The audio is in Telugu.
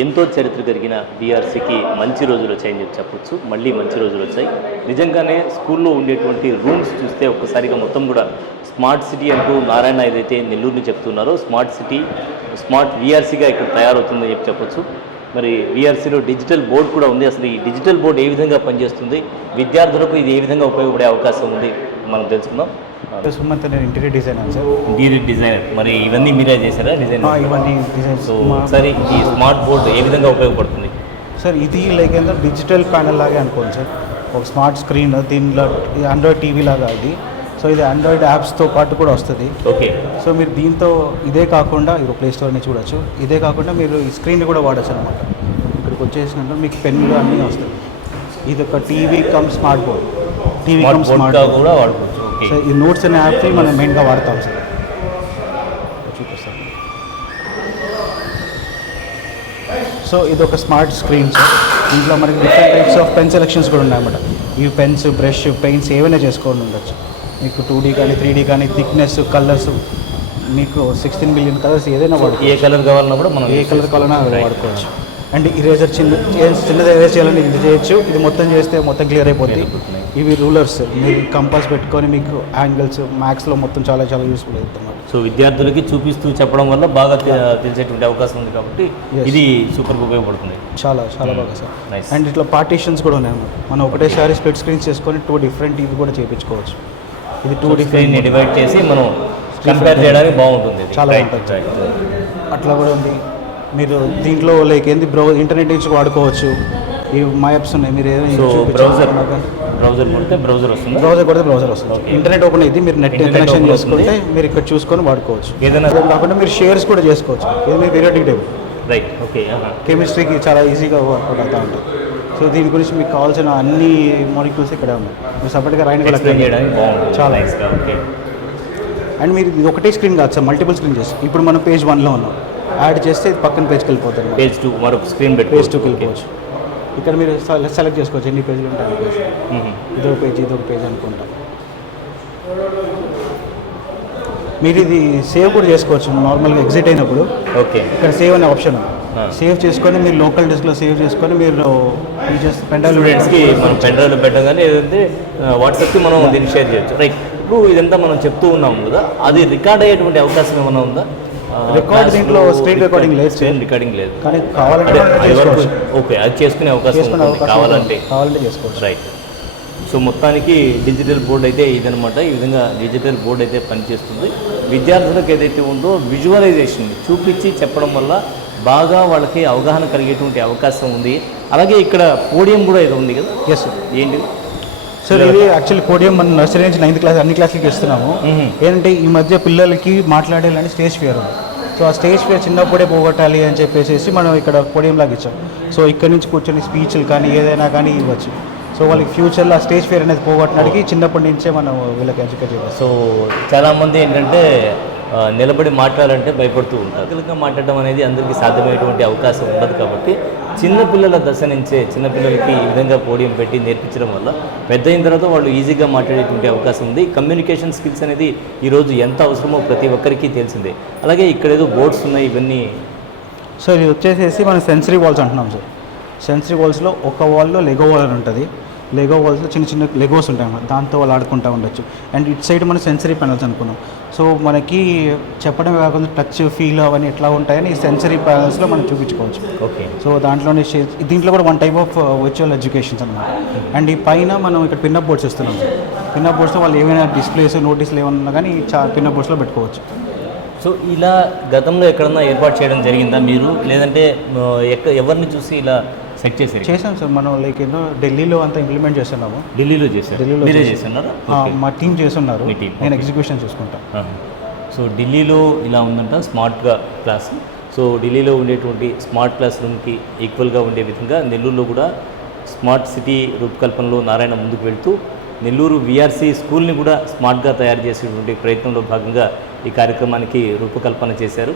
ఎంతో చరిత్ర కలిగిన బీఆర్సీకి మంచి రోజులు వచ్చాయని చెప్పి చెప్పొచ్చు. మళ్ళీ మంచి రోజులు వచ్చాయి. నిజంగానే స్కూల్లో ఉండేటువంటి రూమ్స్ చూస్తే ఒక్కసారిగా మొత్తం కూడా స్మార్ట్ సిటీ అంటూ నారాయణ ఏదైతే నెల్లూరుని చెప్తున్నారో స్మార్ట్ సిటీ స్మార్ట్ వీఆర్సీగా ఇక్కడ తయారవుతుందని చెప్పి చెప్పొచ్చు. మరి వీఆర్సీలో డిజిటల్ బోర్డు కూడా ఉంది. అసలు ఈ డిజిటల్ బోర్డు ఏ విధంగా పనిచేస్తుంది? విద్యార్థులకు ఇది ఏ విధంగా ఉపయోగపడే అవకాశం ఉంది? మనం తెలుసుకుందాం. సుమంత్ నేను interior designer sir. Interior designer. మరి ఇవన్నీ మీరే చేశారా? డిజైన్ ఇవన్నీ డిజైన్స్ సో ఒకసారి ఈ స్మార్ట్ బోర్డు ఏ విధంగా ఉపయోగపడుతుంది? సార్ ఇది లైక్ ఏంటో డిజిటల్ ప్యానల్ లాగే అనుకోండి సార్. ఒక స్మార్ట్ స్క్రీన్ దీనిలో ఆండ్రాయిడ్ టీవీ లాగా అది. సో ఇది ఆండ్రాయిడ్ యాప్స్తో పాటు కూడా వస్తుంది. ఓకే. సో మీరు దీంతో ఇదే కాకుండా మీరు ప్లే స్టోర్ని చూడొచ్చు. ఇదే కాకుండా మీరు ఈ స్క్రీన్ కూడా వాడచ్చు అనమాట ఇక్కడికి వచ్చేసినాక మీకు పెన్లు అన్నీ వస్తాయి. ఇది ఒక TV cum smart board. TV cum smart కూడా వాడుకోవచ్చు. ఓకే సో ఈ నోట్స్ అనే యాప్ని మనం మెయిన్గా వాడతాం సార్ చూపిస్తాం సో ఇది ఒక స్మార్ట్ స్క్రీన్ సార్ ఇంట్లో మనకి different types of pen selections కూడా ఉన్నాయన్నమాట ఈ పెన్స్ బ్రష్ పెయింట్స్ ఏవైనా చేసుకోవాలి ఉండొచ్చు. మీకు టూ డీ కానీ త్రీ డీ కానీ థిక్నెస్ కలర్స్ మీకు సిక్స్టీన్ మిలియన్ కలర్స్ ఏదైనా వాడుకోవచ్చు ఏ కలర్ కావాలన్నా కూడా మనం ఏ కలర్ కావాలన్నా వాడుకోవచ్చు. అండ్ ఇరేజర్ చిన్న చిన్నది ఎరేజ్ చేయాలని ఇది చేయొచ్చు. ఇది మొత్తం చేస్తే మొత్తం క్లియర్ అయిపోతుంది ఇవి రూలర్స్. మీరు కంపాస్ పెట్టుకొని మీకు యాంగిల్స్ మ్యాథ్స్లో మొత్తం చాలా చాలా యూస్ఫుల్ అవుతుంది. సో విద్యార్థులకి చూపిస్తూ చెప్పడం వల్ల బాగా తెలిసేటువంటి అవకాశం ఉంది కాబట్టి. ఇది సూపర్ ఉపయోగపడుతుంది. చాలా చాలా బాగా సార్ Nice. అండ్ ఇట్లా పార్టీషన్స్ కూడా ఉన్నాయి. మనం ఒకటేసారి స్ప్లిట్ స్క్రీన్స్ చేసుకొని టూ డిఫరెంట్ ఇవి కూడా చేయించుకోవచ్చు ఇది టూ డిఫరెంట్ డివైడ్ చేసి మనం కంపేర్ చేయడానికి బాగుంటుంది. చాలా బాగుంటుంది. అట్లా కూడా ఉంది. మీరు దీంట్లో లైక్ ఏంది బ్రౌ ఇంటర్నెట్ నుంచి వాడుకోవచ్చు. ఈ మ్యాప్స్ ఉన్నాయి మీరు సో ఏదైనా బ్రౌజర్ బ్రౌజర్ కొడితే బ్రౌజర్ వస్తుందా? బ్రౌజర్ కొడితే బ్రౌజర్ వస్తుంది. ఇంటర్నెట్ ఓపెన్ అయింది మీరు నెట్ కనెక్షన్ చేసుకుంటే. మీరు ఇక్కడ చూసుకొని వాడుకోవచ్చు. ఏదైనా కాకుండా మీరు షేర్స్ కూడా చేసుకోవచ్చు. ఇది మీ పీరియడిక్ టేబుల్ రైట్ ఓకే కెమిస్ట్రీకి చాలా ఈజీగా వర్కౌట్ అవుతూ ఉంటుంది. సో దీని గురించి మీకు కావాల్సిన అన్ని మాలిక్యూల్స్ ఇక్కడ ఉన్నాయి. మీరు సపరేట్గా రాయని చాలా. ఓకే అండ్ మీరు ఇది ఒకటే స్క్రీన్ కాదు సార్ మల్టిపుల్ స్క్రీన్ చేసి ఇప్పుడు మనం పేజ్ వన్లో ఉన్నాం. యాడ్ చేస్తే ఇది పక్కన పేజ్కి వెళ్ళిపోతారు పేజ్ టూ మరొక స్క్రీన్ పెట్టి పేజ్ టూకి వెళ్ళిపోవచ్చు. ఇక్కడ మీరు సెలెక్ట్ చేసుకోవచ్చు. ఎన్ని పేజీలు ఉంటాయి పేజీలు ఇదొక పేజ్ ఇదొక పేజ్ అనుకుంటా. మీరు ఇది సేవ్ కూడా చేసుకోవచ్చు. నార్మల్గా ఎగ్జిట్ అయినప్పుడు. ఓకే ఇక్కడ సేవ్ అనే ఆప్షన్ Ah. సేవ్ చేసుకొని మీరు లోకల్ డిస్క్లో సేవ్ చేసుకొని మీరు పెండల్ స్టూడెంట్స్కి మనం పెన్ డ్రైవ్లో పెట్టడం కానీ ఏదంటే వాట్సాప్కి మనం దీన్ని షేర్ చేయొచ్చు. రైట్ ఇప్పుడు ఇదంతా మనం చెప్తూ ఉన్నాం కదా అది రికార్డ్ అయ్యేటువంటి అవకాశం ఏమైనా ఉందా? Record దీంట్లో screen recording లేదు. స్క్రీన్ రికార్డింగ్ లేదు. కానీ కావాలంటే. ఓకే అది చేసుకునే అవకాశం కావాలంటే. కావాలంటే చేసుకోవచ్చు. రైట్ సో మొత్తానికి డిజిటల్ బోర్డ్ అయితే ఇదనమాట ఈ విధంగా డిజిటల్ బోర్డ్ అయితే పనిచేస్తుంది. విద్యార్థులకు ఏదైతే ఉందో విజువలైజేషన్ చూపించి చెప్పడం వల్ల బాగా వాళ్ళకి అవగాహన కలిగేటువంటి అవకాశం ఉంది. అలాగే ఇక్కడ పోడియం కూడా ఏదో ఉంది కదా? ఎస్ ఏంటి సార్ ఇది యాక్చువల్లీ పోడియం మనం నర్సరీ నుంచి నైన్త్ క్లాస్ అన్ని క్లాసులకి ఇస్తున్నాము. ఏంటంటే ఈ మధ్య పిల్లలకి మాట్లాడేలాంటి స్టేజ్ ఫియర్ ఉంది. సో ఆ స్టేజ్ ఫియర్ చిన్నప్పుడే పోగొట్టాలి అని చెప్పేసి మనం ఇక్కడ పోడియం లాగా ఇచ్చాం. సో ఇక్కడ నుంచి కూర్చొని స్పీచ్లు కానీ ఏదైనా కానీ ఇవ్వచ్చు. సో వాళ్ళకి ఫ్యూచర్లో ఆ స్టేజ్ ఫియర్ అనేది పోగొట్టడానికి చిన్నప్పటి నుంచే మనం వీళ్ళకి ఎడ్యుకేట్ చేస్తాం సో చాలామంది ఏంటంటే నిలబడి మాట్లాడాలంటే భయపడుతూ ఉంటారు. మాట్లాడడం అనేది అందరికీ సాధ్యమయ్యేటువంటి అవకాశం ఉండదు కాబట్టి చిన్నపిల్లల దశ నుంచే చిన్నపిల్లలకి ఈ విధంగా పోడియం పెట్టి నేర్పించడం వల్ల పెద్ద అయిన తర్వాత వాళ్ళు ఈజీగా మాట్లాడేటువంటి అవకాశం ఉంది. కమ్యూనికేషన్ స్కిల్స్ అనేది ఈరోజు ఎంత అవసరమో ప్రతి ఒక్కరికి తెలిసిందే. అలాగే ఇక్కడ ఏదో బోర్డ్స్ ఉన్నాయి ఇవన్నీ. సో ఇది వచ్చేసేసి మనం సెన్సరీ వాల్స్ అంటున్నాం సార్. సెన్సరీ వాల్స్లో ఒక వాల్లో లెగో వాల్ అని ఉంటుంది. లెగో వాల్స్లో చిన్న చిన్న లెగోస్ ఉంటాయి అన్నమాట. దాంతో వాళ్ళు ఆడుకుంటూ ఉండొచ్చు. అండ్ ఇటు సైడ్ మనం సెన్సరీ ప్యానల్స్ అనుకున్నాం. సో మనకి చెప్పడమే కాకుండా టచ్ ఫీల్ అవన్నీ ఎట్లా ఉంటాయని ఈ సెన్సరీ ప్యానల్స్లో మనం చూపించుకోవచ్చు. ఓకే. సో దాంట్లోనే దీంట్లో కూడా one type of virtual educations అనమాట అండ్ ఈ పైన మనం ఇక్కడ పిన్నప్ బోర్డ్స్ ఇస్తున్నాం పిన్నప్ బోర్డ్స్లో వాళ్ళు ఏమైనా డిస్ప్లేస్ నోటీసులు ఏమన్నా కానీ చా పిన్నప్ బోర్డ్స్లో పెట్టుకోవచ్చు. సో ఇలా గతంలో ఎక్కడన్నా ఏర్పాటు చేయడం జరిగిందా మీరు? లేదంటే ఎక్క ఎవరిని చూసి ఇలా సెట్ చేశారు చేసాం సార్. మనం లైక్ ఏదో ఢిల్లీలో అంతా ఇంప్లిమెంట్ చేస్తున్నాము. ఢిల్లీలో చేశారు. ఢిల్లీలో మీరే. చేస్తున్నారా? మా టీం చేస్తున్నారు. మీ team, నేను. ఎగ్జిక్యూషన్ చూసుకుంటా. ఆహా. సో ఢిల్లీలో ఇలా ఉందంట స్మార్ట్గా క్లాస్. సో ఢిల్లీలో ఉండేటువంటి స్మార్ట్ క్లాస్ రూమ్కి ఈక్వల్గా ఉండే విధంగా నెల్లూరులో కూడా స్మార్ట్ సిటీ రూపకల్పనలో నారాయణ ముందుకు వెళ్తూ నెల్లూరు విఆర్సీ స్కూల్ని కూడా స్మార్ట్గా తయారు చేసేటువంటి ప్రయత్నంలో భాగంగా ఈ కార్యక్రమానికి రూపకల్పన చేశారు.